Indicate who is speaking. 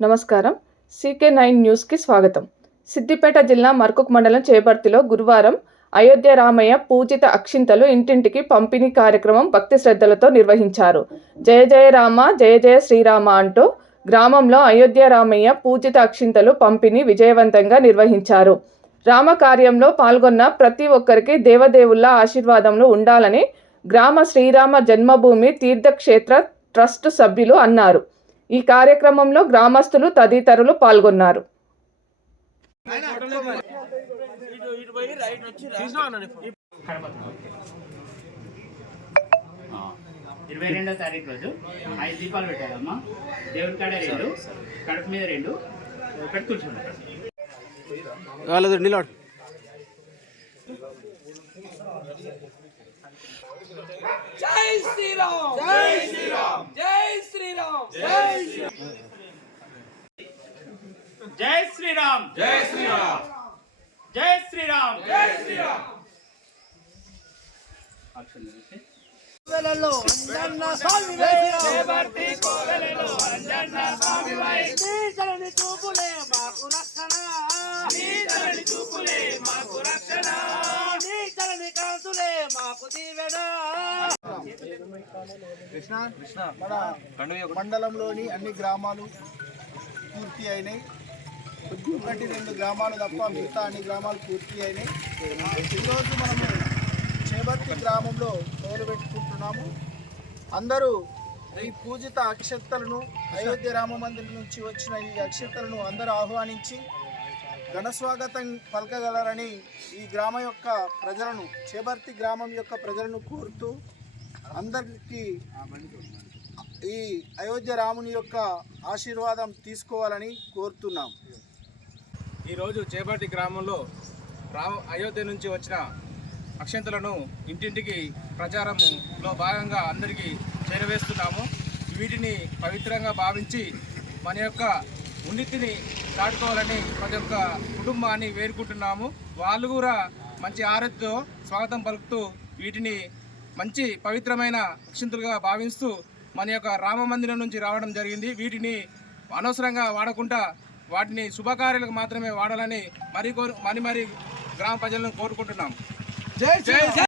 Speaker 1: నమస్కారం. CK nine న్యూస్కి స్వాగతం. సిద్దిపేట జిల్లా మర్కుక్ మండలం చేపర్తిలో గురువారం అయోధ్య రామయ్య పూజిత అక్షింతలు ఇంటింటికి పంపిణీ కార్యక్రమం భక్తి శ్రద్ధలతో నిర్వహించారు. జయ జయ రామ జయ జయ శ్రీరామ అంటూ గ్రామంలో అయోధ్య రామయ్య పూజిత అక్షింతలు పంపిణీ విజయవంతంగా నిర్వహించారు. రామ కార్యంలో పాల్గొన్న ప్రతి ఒక్కరికి దేవదేవుళ్ళ ఆశీర్వాదములు ఉండాలని గ్రామ శ్రీరామ జన్మభూమి తీర్థక్షేత్ర ట్రస్ట్ సభ్యులు అన్నారు. ఈ కార్యక్రమంలో గ్రామస్తులు తదితరులు పాల్గొన్నారు.
Speaker 2: ఇరవై రెండో తారీఖు రోజు ఐదు దీపాలు పెట్టాలమ్మా. దేవుడి కాడ రెండు కడుపు మీద రెండు. పెట్టి
Speaker 3: వాళ్ళది నిలబడు
Speaker 4: జై శ్రీరామ్. జై శ్రీరామ్. జై శ్రీరామ్. జై
Speaker 2: జై శ్రీరామ్. జై శ్రీరామ్. జై శ్రీరామ్. జై శ్రీరామ్.
Speaker 4: అంజన్న స్వామి చేపట్టి కోవెలలో అంజన్న స్వామి చూపులే మాకు రక్షణ.
Speaker 5: కృష్ణ కృష్ణ. మన మండలంలోని అన్ని గ్రామాలు పూర్తి అయినాయి. ఒకటి రెండు గ్రామాలు తప్ప మిగతా అన్ని గ్రామాలు పూర్తి అయినాయి. ఈరోజు మనము చేబర్తి గ్రామంలో మొదలు పెట్టుకుంటున్నాము. అందరూ ఈ పూజిత అక్షతలను అయోధ్య రామ మందిరం నుంచి వచ్చిన ఈ అక్షతలను అందరూ ఆహ్వానించి ఘన స్వాగతం పలకగలరని ఈ గ్రామం యొక్క ప్రజలను చేబర్తి గ్రామం యొక్క ప్రజలను కోరుతూ అందరికీ ఈ అయోధ్య రాముని యొక్క ఆశీర్వాదం తీసుకోవాలని కోరుతున్నాం.
Speaker 3: ఈరోజు చేపట్టి గ్రామంలో రా అయోధ్య నుంచి వచ్చిన అక్షంతలను ఇంటింటికి ప్రచారంలో భాగంగా అందరికీ చేరవేస్తున్నాము. వీటిని పవిత్రంగా భావించి మన యొక్క ఉన్నితిని దాటుకోవాలని ప్రతి ఒక్క కుటుంబాన్ని వేడుకుంటున్నాము. వాళ్ళు కూడా మంచి ఆరోగ్యంతో స్వాగతం పలుకుతూ వీటిని మంచి పవిత్రమైన అక్షంతులుగా భావిస్తూ మన యొక్క రామ మందిరం నుంచి రావడం జరిగింది. వీటిని అనవసరంగా వాడకుండా వాటిని శుభకార్యాలకు మాత్రమే వాడాలని మరి కోరు మరి మరి గ్రామ ప్రజలను కోరుకుంటున్నాం. జై జై